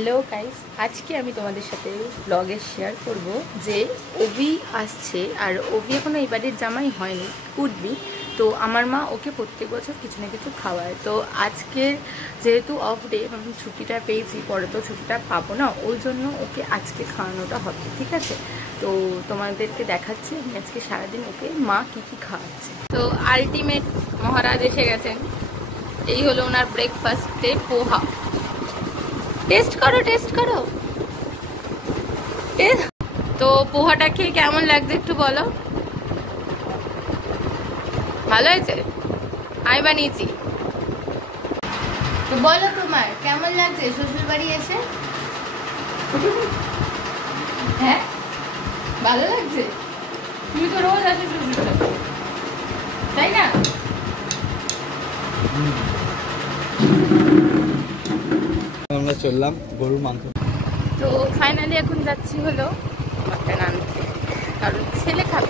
Hello guys, আজকে আমি তোমাদের সাথে ব্লগে শেয়ার করব যে অভি আসছে। আর অভি এখনো এই বাড়ির জামাই হয়নি, উঠবি। তো আমার মা ওকে প্রত্যেক বছর কিছু না কিছু খাওয়ায়। তো আজকে যেহেতু অফ ডে, মানে ছুটিটা পেয়েছি, পরে তো ছুটিটা পাবো না, ওই জন্য ওকে আজকে খাওয়ানোটা হবে, ঠিক আছে? তো তোমাদেরকে দেখাচ্ছি আমি আজকে সারাদিন ওকে মা কি কি খাওয়াচ্ছে। তো আলটিমেট মহারাজ এসে গেছেন। এই হলো ওনার ব্রেকফাস্টে পোহা। টেস্ট করো। তো পোহাটা খেয়ে কেমন লাগছে একটু বলো। ভালো হয়েছে, আমি বানিয়েছি। তো বলো তোমার কেমন লাগছে শ্বশুর বাড়ি এসে? হ্যাঁ, ভালো লাগছে। তুমি তো রোজ আসো শ্বশুর বাড়ি, তাই না? আমরা চললাম গরুর মাংস। তো ফাইনালি এখন যাচ্ছি হলো মাটন আনতে, কারণ ছেলে খাবে।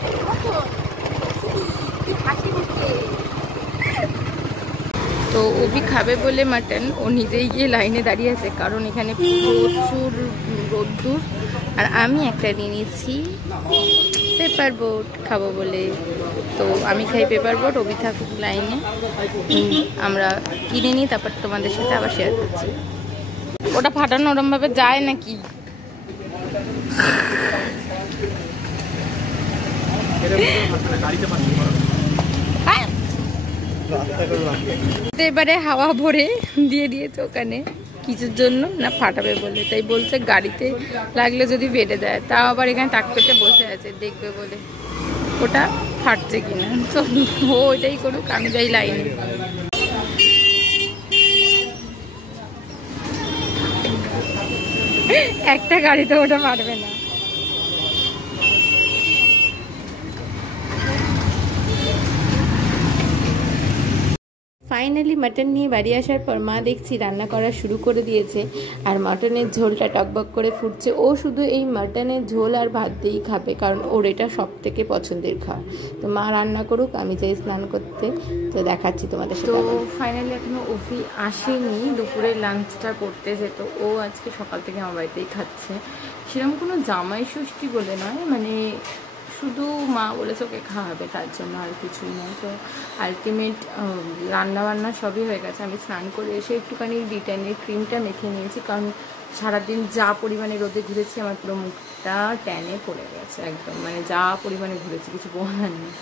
তো অভি খাবে বলে মাটন ও নিজেই গিয়ে লাইনে দাঁড়িয়ে আছে, কারণ এখানে প্রচুর রোদ্দুর। আর আমি একটা নিয়ে নিয়েছি পেপার বোট খাবো বলে। তো আমি খাই পেপার বোট, অভি থাকুক লাইনে। আমরা কিনে নিই, তারপর তোমাদের সাথে আবার শেয়ার করছি। ওটা ফাটানো ওরমভাবে যায় নাকি? এবারে হাওয়া ভরে দিয়ে দিয়েছে ওখানে কিছুর জন্য, না ফাটাবে বলে। তাই বলছে গাড়িতে লাগলে যদি বেড়ে দেয়, তাও আবার এখানে তাক পেতে বসে আছে দেখবে বলে ওটা ফাটছে কিনা। তো ও ওইটাই করুক, আমি যাই লাইনে। একটা গাড়িতে ওটা পারবে না। ফাইনালি মাটন নিয়ে বাড়ি আসার পর মা দেখছি রান্না করা শুরু করে দিয়েছে। আর মাটনের ঝোলটা টকবক করে ফুটছে। ও শুধু এই মাটনের ঝোল আর ভাত দিয়েই খাবে, কারণ ওর এটা সব থেকে পছন্দের খাওয়া। তো মা রান্না করুক, আমি যাই স্নান করতে। তো দেখাচ্ছি তোমাদের সাথে। তো ফাইনালি এখনো অভি আসেনি, দুপুরের লাঞ্চটা করতে যেত। ও আজকে সকাল থেকে আমার বাড়িতেই খাচ্ছে। সেরকম কোনো জামাই ষষ্ঠী বলে নয়, মানে শুধু মা বলেছে ওকে খাওয়াবে, তার জন্য আর কিছুই নয়। তো আলটিমেট রান্নাবান্না সবই হয়ে গেছে। আমি স্নান করে এসে একটুখানি ডিটেনের ক্রিমটা মেখে নিয়েছি, কারণ সারাদিন যা পরিমাণে রোদে ঘুরেছি আমার পুরো মুখটা ট্যানে পড়ে গেছে একদম, মানে যা পরিমাণে ঘুরেছি কিছু বলার নেই।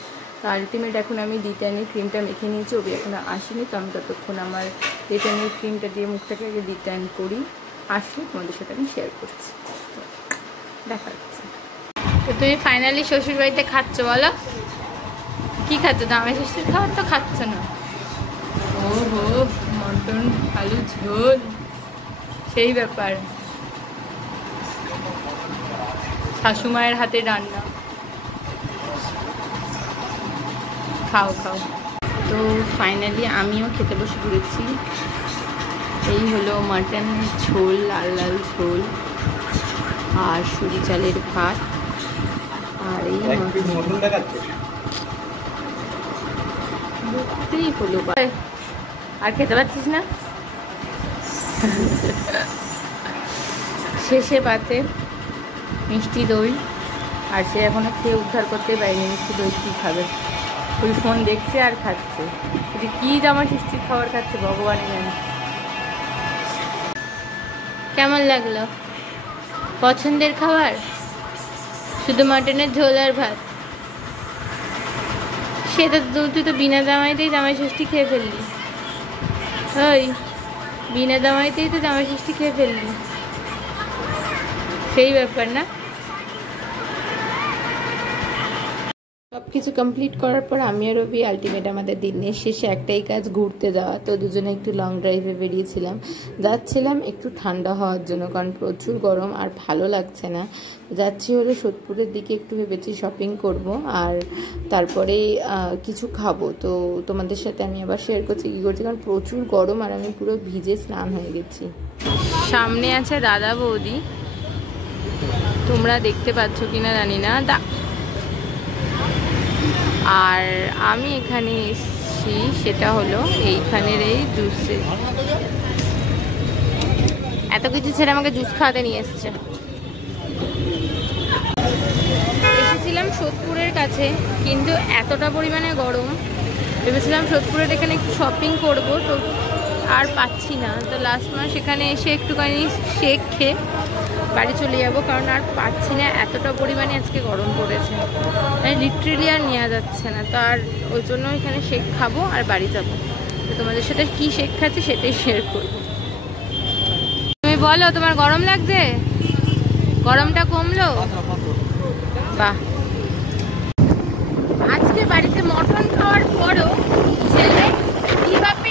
তো আলটিমেট এখন আমি ডিটেনের ক্রিমটা মেখে নিয়েছি। ওবি এখন আসেনি, তো আমি ততক্ষণ আমার ডিটেনের ক্রিমটা দিয়ে মুখটাকে আগে ডিটেন করি। আসলে তোমাদের সাথে আমি শেয়ার করছি। তো দেখা যাচ্ছে। তো তুমি ফাইনালি শ্বশুর বাড়িতে খাচ্ছ, বলো কি খাচ্ছ? জামাই ষষ্ঠীর খাবার তো খাচ্ছ না। ও হো, মটন আলু ঝোল, সেই ব্যাপার। শাশুমায়ের হাতে রান্না, খাও। তো ফাইনালি আমিও খেতে বসে পড়েছি। এই হলো মাটনের ঝোল, লাল লাল ঝোল, আর সুজি চালের ভাত। আর এই হলো। আর খেতে পারছিস না? শেষে পাতে মিষ্টি দই, আর সে এখনো খেয়ে উদ্ধার করতে পারেনি। মিষ্টি দই কী খাবে? ওই ফোন দেখছে আর খাচ্ছে। কি জামা ষষ্ঠীর খাবার খাচ্ছে ভগবানই জানে। কেমন লাগলো? পছন্দের খাবার শুধু মাটনের ঝোল আর ভাত। সেটা তুই তো বিনা জামাইতেই জামাই ষষ্ঠী খেয়ে ফেললি। ওই বিনা জামাইতেই তো জামাই ষষ্ঠী খেয়ে ফেললি, সেই ব্যাপার না? সব কিছু কমপ্লিট করার পর আমি আর রবি আলটিমেট আমাদের দিনের শেষে একটাই কাজ, ঘুরতে যাওয়া। তো দুজনে একটু লং ড্রাইভে যাচ্ছিলাম একটু ঠান্ডা হওয়ার জন্য, কারণ প্রচুর গরম আর ভালো লাগছে না। যাচ্ছি হলো সোদপুরের দিকে, একটু ভেবেছি শপিং করব আর তারপরে কিছু খাবো। তো তোমাদের সাথে আমি আবার শেয়ার করছি কী করছি, কারণ প্রচুর গরম আর আমি পুরো ভিজে স্নান হয়ে গেছি। সামনে আছে দাদা বৌদি, তোমরা দেখতে পাচ্ছ কিনা জানি না। আর আমি এখানে এসেছি, সেটা হলো এইখানের এই জুসে। এত কিছু ছেড়ে আমাকে জুস খাওয়াতে নিয়ে এসছে। এসেছিলাম সোদপুরের কাছে, কিন্তু এতটা পরিমাণে গরম, ভেবেছিলাম সোদপুরের এখানে একটু শপিং করবো, তো আর পাচ্ছি না। তো লাস্ট মাস এখানে এসে একটুখানি শেক খেয়ে বাড়ি চলে যাবো, কারণ আর পাচ্ছি না, এতটা পরিমাণে আজকে গরম পড়েছে, মানে লিটারেলি আর নেওয়া যাচ্ছে না। তো আর ওই জন্য এখানে শেক খাবো আর বাড়ি যাবো। তো তোমাদের সাথে কি শেক খাচ্ছি সেটাই শেয়ার করবো। তুমি বলো, তোমার গরম লাগছে? গরমটা কমলো? বাহ। আজকে বাড়িতে মটন খাওয়ার পরও ছেলে কিবাপি